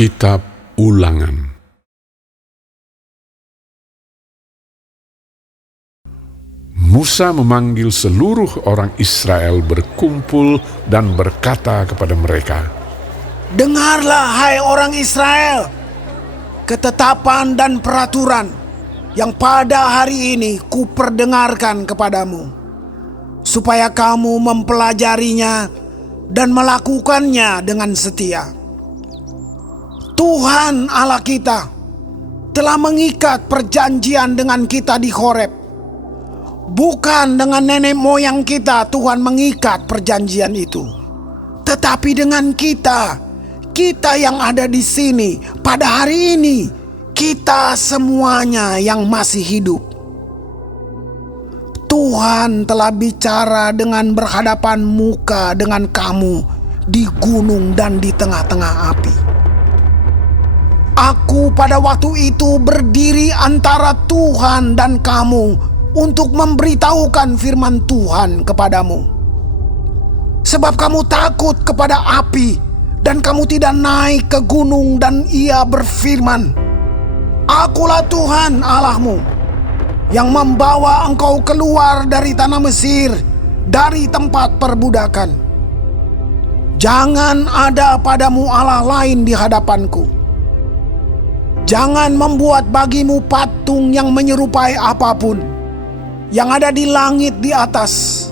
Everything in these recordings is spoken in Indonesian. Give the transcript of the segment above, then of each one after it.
Kitab Ulangan. Musa memanggil seluruh orang Israel berkumpul dan berkata kepada mereka, "Dengarlah, hai orang Israel, ketetapan dan peraturan yang pada hari ini kuperdengarkan kepadamu, supaya kamu mempelajarinya dan melakukannya dengan setia. Tuhan Allah kita telah mengikat perjanjian dengan kita di Horeb. Bukan dengan nenek moyang kita Tuhan mengikat perjanjian itu, tetapi dengan kita yang ada di sini pada hari ini, kita semuanya yang masih hidup. Tuhan telah bicara dengan berhadapan muka dengan kamu di gunung dan di tengah-tengah api. Aku pada waktu itu berdiri antara Tuhan dan kamu untuk memberitahukan firman Tuhan kepadamu. Sebab kamu takut kepada api dan kamu tidak naik ke gunung, dan ia berfirman, Akulah Tuhan Allahmu yang membawa engkau keluar dari tanah Mesir, dari tempat perbudakan. Jangan ada padamu Allah lain di hadapanku. Jangan membuat bagimu patung yang menyerupai apapun, yang ada di langit di atas,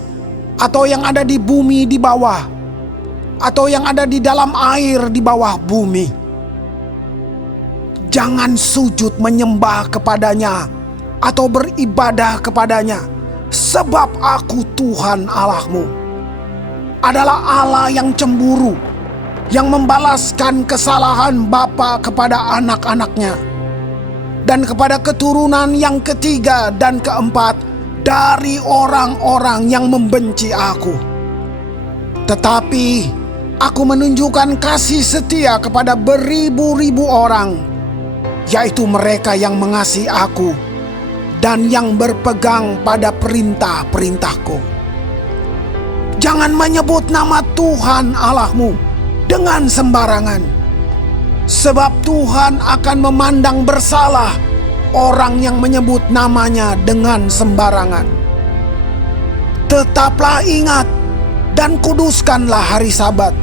atau yang ada di bumi di bawah, atau yang ada di dalam air di bawah bumi. Jangan sujud menyembah kepadanya atau beribadah kepadanya, sebab aku Tuhan Allahmu adalah Allah yang cemburu, yang membalaskan kesalahan bapa kepada anak-anaknya, dan kepada keturunan yang ketiga dan keempat dari orang-orang yang membenci aku. Tetapi aku menunjukkan kasih setia kepada beribu-ribu orang, yaitu mereka yang mengasihi aku dan yang berpegang pada perintah-perintahku. Jangan menyebut nama Tuhan Allahmu dengan sembarangan, sebab Tuhan akan memandang bersalah orang yang menyebut namanya dengan sembarangan. Tetaplah ingat dan kuduskanlah hari Sabat,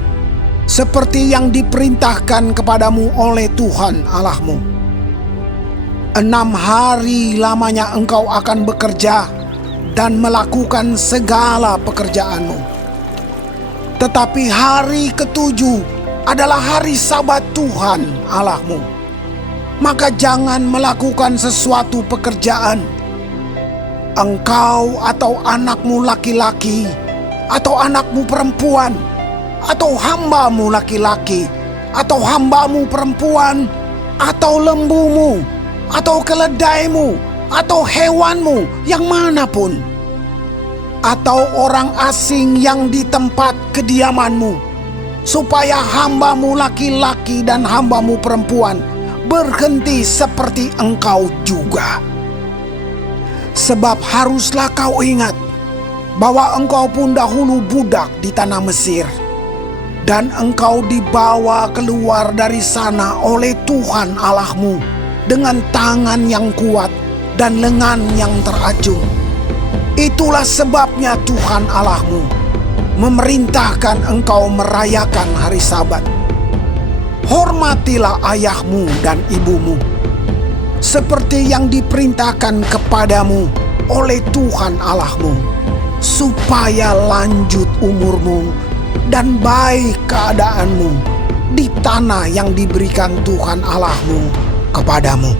seperti yang diperintahkan kepadamu oleh Tuhan Allahmu. 6 hari lamanya engkau akan bekerja dan melakukan segala pekerjaanmu. Tetapi hari ketujuh adalah hari Sabat Tuhan Allahmu. Maka jangan melakukan sesuatu pekerjaan, engkau atau anakmu laki-laki, atau anakmu perempuan, atau hambamu laki-laki, atau hambamu perempuan, atau lembumu, atau keledaimu, atau hewanmu yang manapun, atau orang asing yang di tempat kediamanmu, supaya hambamu laki-laki dan hambamu perempuan berhenti seperti engkau juga. Sebab haruslah kau ingat bahwa engkau pun dahulu budak di tanah Mesir, dan engkau dibawa keluar dari sana oleh Tuhan Allahmu dengan tangan yang kuat dan lengan yang terajung. Itulah sebabnya Tuhan Allahmu memerintahkan engkau merayakan hari Sabat. Hormatilah ayahmu dan ibumu, seperti yang diperintahkan kepadamu oleh Tuhan Allahmu, supaya lanjut umurmu dan baik keadaanmu di tanah yang diberikan Tuhan Allahmu kepadamu.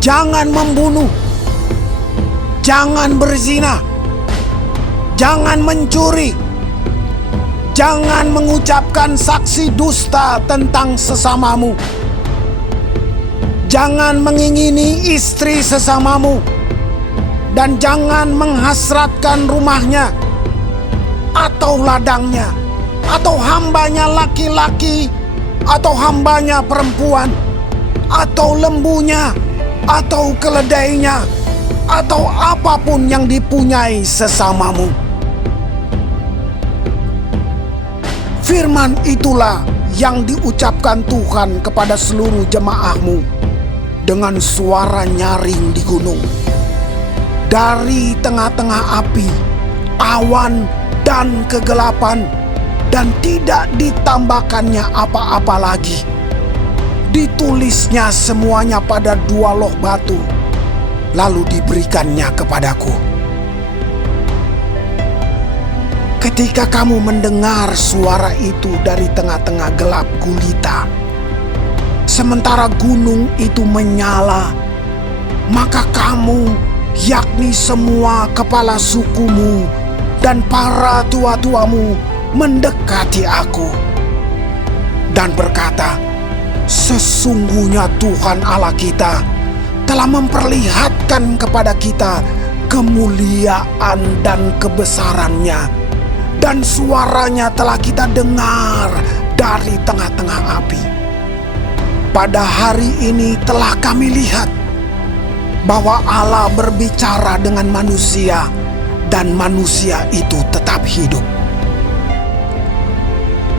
Jangan membunuh, jangan berzina, jangan mencuri, jangan mengucapkan saksi dusta tentang sesamamu, jangan mengingini istri sesamamu, dan jangan menghasratkan rumahnya, atau ladangnya, atau hambanya laki-laki, atau hambanya perempuan, atau lembunya, atau keledainya, atau apapun yang dipunyai sesamamu. Firman itulah yang diucapkan Tuhan kepada seluruh jemaah-Mu dengan suara nyaring di gunung. Dari tengah-tengah api, awan, dan kegelapan, dan tidak ditambahkannya apa-apa lagi. Ditulisnya semuanya pada 2 loh batu, lalu diberikannya kepadaku. Ketika kamu mendengar suara itu dari tengah-tengah gelap gulita, sementara gunung itu menyala, maka kamu, yakni semua kepala sukumu dan para tua-tuamu, mendekati aku dan berkata, sesungguhnya Tuhan Allah kita telah memperlihatkan kepada kita kemuliaan dan kebesarannya, dan suaranya telah kita dengar dari tengah-tengah api. Pada hari ini telah kami lihat bahwa Allah berbicara dengan manusia, dan manusia itu tetap hidup.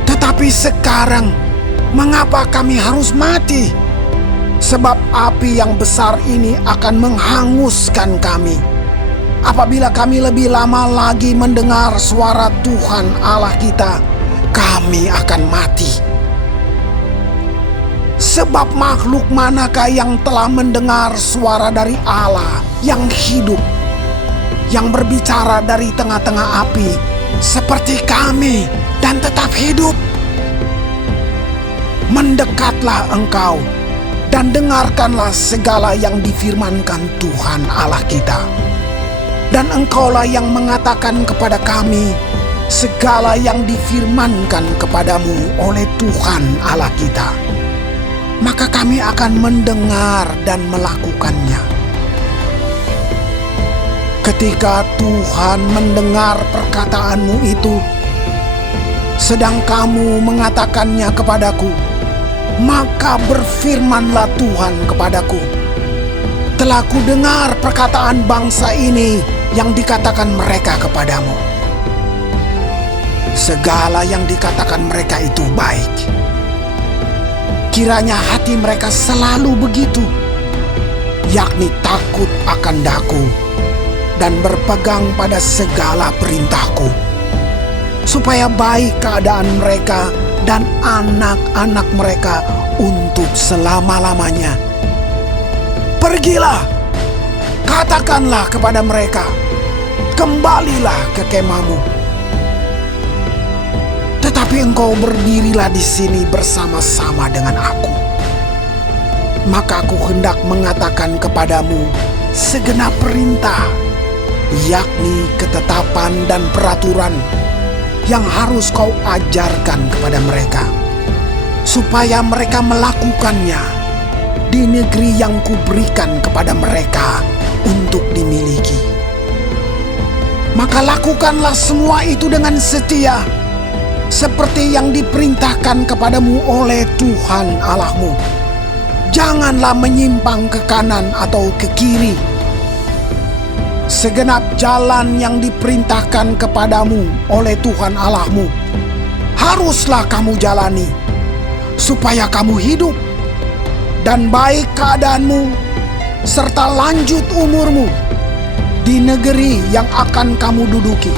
Tetapi sekarang, mengapa kami harus mati? Sebab api yang besar ini akan menghanguskan kami. Apabila kami lebih lama lagi mendengar suara Tuhan Allah kita, kami akan mati. Sebab makhluk manakah yang telah mendengar suara dari Allah yang hidup, yang berbicara dari tengah-tengah api seperti kami dan tetap hidup? Mendekatlah engkau dan dengarkanlah segala yang difirmankan Tuhan Allah kita. Dan engkaulah yang mengatakan kepada kami segala yang difirmankan kepadamu oleh Tuhan Allah kita. Maka kami akan mendengar dan melakukannya. Ketika Tuhan mendengar perkataanmu itu, sedang kamu mengatakannya kepadaku, maka berfirmanlah Tuhan kepadaku, telah kudengar perkataan bangsa ini yang dikatakan mereka kepadamu. Segala yang dikatakan mereka itu baik. Kiranya hati mereka selalu begitu, yakni takut akan Daku dan berpegang pada segala perintahku, supaya baik keadaan mereka dan anak-anak mereka untuk selama-lamanya. Pergilah, katakanlah kepada mereka, kembalilah ke kemahmu. Tetapi engkau berdirilah di sini bersama-sama dengan aku. Maka aku hendak mengatakan kepadamu segenap perintah, yakni ketetapan dan peraturan yang harus kau ajarkan kepada mereka, supaya mereka melakukannya di negeri yang kuberikan kepada mereka untuk dimiliki. Maka lakukanlah semua itu dengan setia, seperti yang diperintahkan kepadamu oleh Tuhan Allahmu. Janganlah menyimpang ke kanan atau ke kiri. Segenap jalan yang diperintahkan kepadamu oleh Tuhan Allahmu haruslah kamu jalani, supaya kamu hidup dan baik keadaanmu serta lanjut umurmu di negeri yang akan kamu duduki.